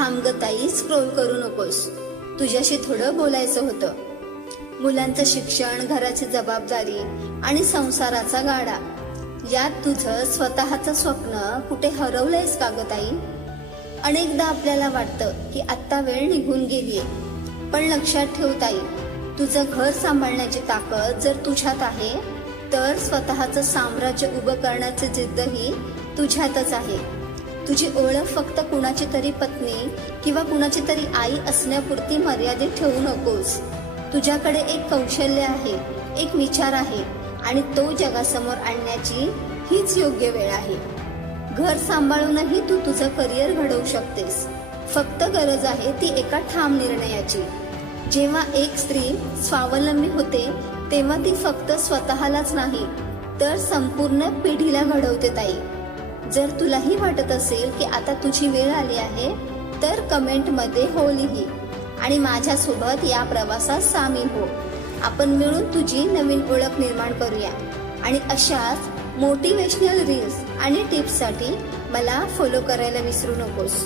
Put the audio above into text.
थांब ग ताई, स्क्रोल करू नकोस. तुझ्याशी थोडं बोलायचं होतं. मुलांचं शिक्षण, घराची जबाबदारी आणि संसाराचा गाडा यात तुझं स्वतःचं स्वप्न कुठे हरवलंयस का ग ताई? अनेकदा आपल्याला वाटतं की आत्ता वेळ निघून गेलीये, पण लक्षात ठेव ताई, तुझं घर सांभाळण्याची ताकद जर तुझ्यात आहे तर स्वतःचं साम्राज्य उभं करण्याची जिद्दही तुझ्यातच आहे. तुझी ओळख फक्त कुणाची तरी पत्नी किंवा कुणाची तरी आई असण्यापुरती मर्यादित ठेवू नकोस. तुझ्याकडे एक कौशल्य आहे, एक विचार आहे आणि तो जगासमोर आणण्याची हीच योग्य वेळ आहे. घर सांभाळूनही तू तुझं करिअर घडवू शकतेस. फक्त गरज आहे ती एका ठाम निर्णयाची. जेव्हा एक स्त्री स्वावलंबी होते तेव्हा ती फक्त स्वतःलाच नाही तर संपूर्ण पिढीला घडवते ताई. जर तुलाही वाटत असेल की आता तुझी वेळ आली आहे तर कमेंटमध्ये हो लिही आणि माझ्यासोबत या प्रवासात सामील हो. आपण मिळून तुझी नवीन ओळख निर्माण करूया आणि अशाच मोटिवेशनल रील्स आणि टिप्ससाठी मला फॉलो करायला विसरू नकोस.